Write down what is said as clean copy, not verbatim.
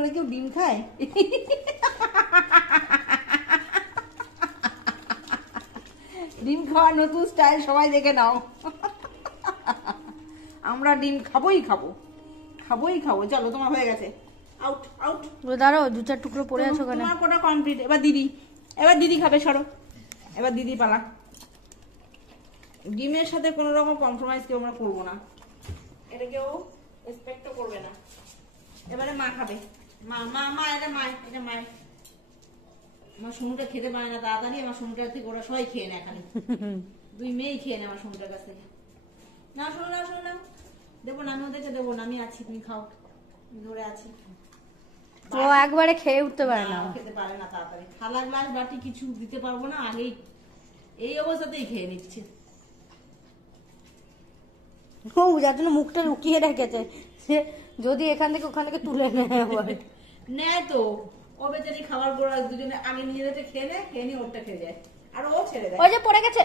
করে কেউ ডিম খায়? ডিম খাওয়ার নতুন স্টাইল সবাই দেখে নাও। আমরা ডিম খাবোই খাবো, খাবোই খাবো। চলো তোমার হয়ে গেছে, আউট আউট। দাঁড়াও, 2-4 টুকরো পড়ে আছো কেন? তোমার কোটা কমপ্লিট। এবার দিদি, এবার দিদি খাবে, সরো। এবার দিদি পালা। ডিমের সাথে কোনো রকম কম্প্রোমাইজ কেউ আমরা করবো না, এটা কেউ এক্সপেক্ট করবে না। এবারে মা খাবে। মা মা মা এটা মায়, এটা মায়। আমার সোনুটা খেতে পারে না তাড়াতাড়ি, আমার সোনুটার থেকে ওরা সবাই খেয়ে নেয়, খালি 2 মেয়েই খেয়ে নেয় আমার সোনুটার কাছ থেকে। না শোনো না, শোনো না, দেবো না, আমি ওদেরকে দেবো না, আমি আছি, তুমি খাও, ধরে আছি। ও একবারে খেয়ে উঠতে পারে না, খেতে পারে না তাড়াতাড়ি, থালা গ্লাস বাটি কিছু দিতে পারবো না, আগেই এই অবস্থাতেই খেয়ে নিচ্ছে। ও যার জন্য মুখটা লুকিয়ে রেখেছে, সে যদি এখান থেকে ওখান থেকে তুলে নেয়। নেয় তো, ও বেচারি খাবার পর দুজনে আগে নিজেদের খেয়ে নেয়, খেয়ে নিয়ে ওরটা খেয়ে যায়, আর ও ছেড়ে দেয়। ওই যে পড়ে গেছে।